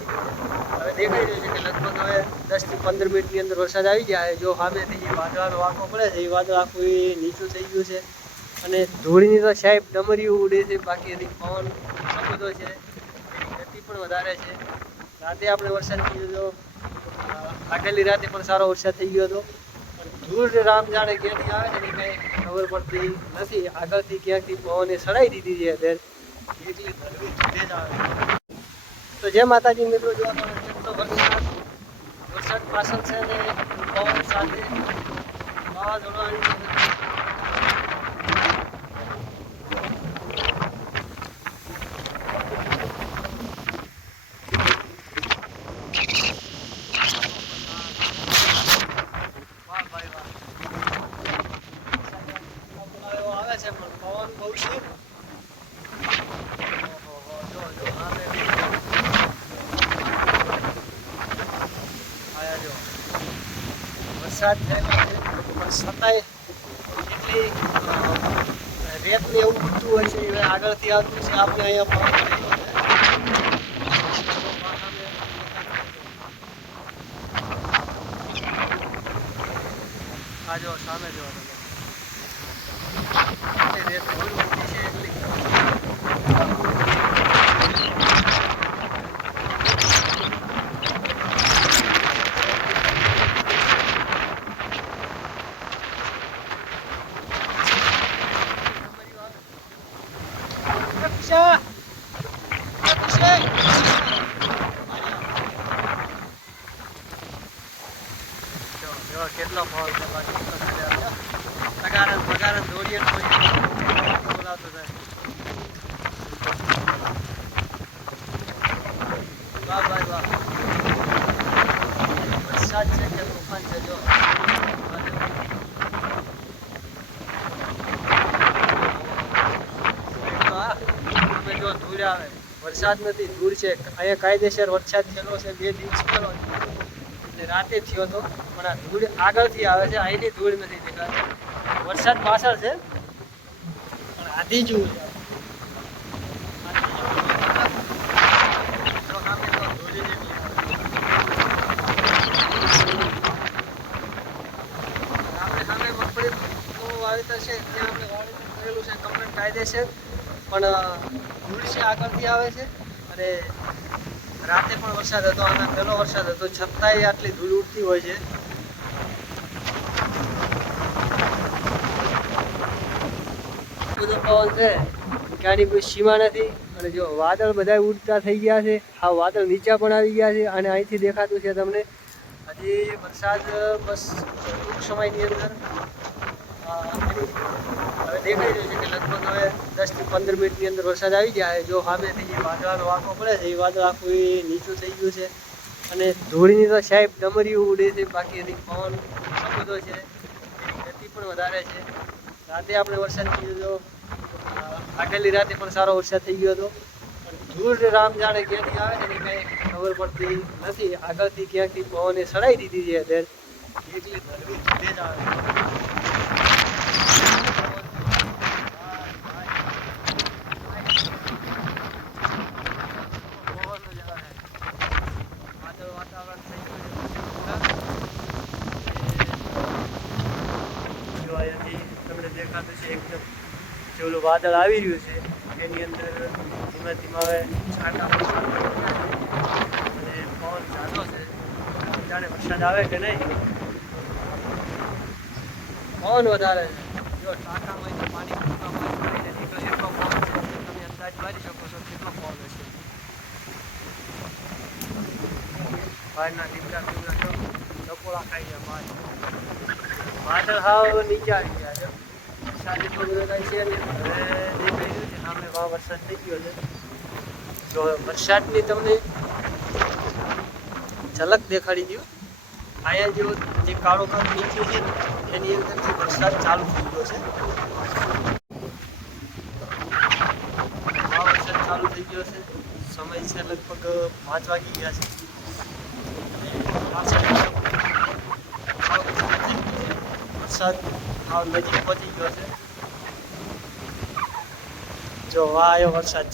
હવે દેખાઈ રહ્યું છે કે લગભગ હવે 10 થી 15 મિનિટની અંદર વરસાદ આવી જાય. જો સામેથી જે વાદળાનો વાંકો પડે છે એ વાદળ આખું નીચું થઈ ગયું છે અને ધૂળની તો સાહેબ ડમરીઓ ઉડે છે. બાકી એની પવન બધો છે, એની ગતિ પણ વધારે છે. રાતે આપણે વરસાદ થયો હતો, આગળની રાતે પણ સારો વરસાદ થઈ ગયો હતો, પણ ધૂળ રામ જાણે ક્યાંથી આવે છે ને કંઈ ખબર પડતી નથી. આગળથી ક્યાંકથી પવને સડાઈ દીધી છે બેન, એટલી ધરવી ધીરે જ આવે. તો જય માતાજી મિત્રો, જો કેટલો વરસાદ પાછળ છે ને પવન સાથે વાવાઝોડાની આવે છે પણ પવન બહુ છે. વરસાદ થયેલો છે પણ છતાંય એટલી રેતને એવું બધું હોય છે એ આગળથી આવતું છે. આપણે અહીંયા પવન આ જો સામે જો રેત મોટી છે એટલી કેટલો ભાવ છે. બાકી બગારણ દોડીએ બોલાવતો થાય. વાહ ભાઈ વાહ, વરસાદ છે કે તોફાન છે. જો જો ધૂળ આવે, વરસાદ નથી ધૂળ છે. અહીંયા કાયદેસર વરસાદ થયેલો છે, 2 દિવસ થયેલો છે એટલે રાતે થયો હતો, પણ આ ધૂળ આગળથી આવે છે. અહીંની ધૂળ નથી દેખાતી. વરસાદ પાછળ છે પણ આધી જ આપણે સામે મગફળીનું વાવેતર છે ત્યાં આપણે વાવેતર કરેલું છે કમ્પ્લીટ કાયદેસર, પણ ધૂળ છે આગળથી આવે છે. અને રાતે પણ વરસાદ હતો, આના પહેલો વરસાદ હતો, છતાંય આટલી ધૂળ ઉડતી હોય છે. બધો પવન છે કે આની કોઈ સીમા નથી. અને જો વાદળ બધા ઉડતા થઈ ગયા છે, આ વાદળ નીચા પણ આવી ગયા છે અને અહીંથી દેખાતું છે તમને. હજી વરસાદ બસ ટૂંક સમયની અંદર હવે દેખાઈ રહ્યું છે કે લગભગ હવે 10 થી 15 મિનિટની અંદર વરસાદ આવી જાય. જો સામેથી જે વાદળાનો વાંકો પડે છે એ વાદળ આખું નીચું થઈ ગયું છે અને ધૂળની તો સાહેબ ડમરીઓ ઉડે છે. બાકી એની પવન બધો છે, એની ગતિ પણ વધારે છે. રાતે આપણે વરસાદ થયો હતો, આગળની રાતે પણ સારો વરસાદ થઈ ગયો હતો, પણ ધૂળ રામ જાણે ક્યાંથી આવે છે ને કંઈ ખબર પડતી નથી. આગળથી ક્યાંકથી પવને સડાઈ દીધી છે બેન, એટલી ધરવી ધીરે જ આવે. વાતાવરણ થઈ ગયું છે, તમને દેખાતું છે એકદમ જેવું વાદળ આવી રહ્યું છે એની અંદર ધીમે ધીમે હવે છાંટા અને પવન જાતો છે. જાણે વરસાદ આવે કે નહીં, પવન વધારે છે. જો ટાંકામાં પાણી પૂરતા પાણીને નીકળે એટલો પવન છે, તમે અંદાજ મારી શકો છો કેટલો પવન હશે. બહારના લીમડા ટકોળા ખાઈ ગયા બહાર. વાદળ હાવ નીચે આવી ગયા છે. વરસાદ એટલો બધો કાંઈ છે નહીં. હવે દેખાઈ રહ્યું છે સામે વરસાદ થઈ ગયો છે. જો વરસાદની તમને ઝલક દેખાડી દઉં. અહીંયા જો જે કાળો કાળો નીચે છે એની અંદરથી વરસાદ ચાલુ થઈ ગયો છે. વરસાદ ચાલુ થઈ ગયો છે. સમય છે લગભગ 5 વાગી ગયા છે. વરસાદ નજીક પહોંચી ગયો છે. જો આ આવ્યો વરસાદ છે.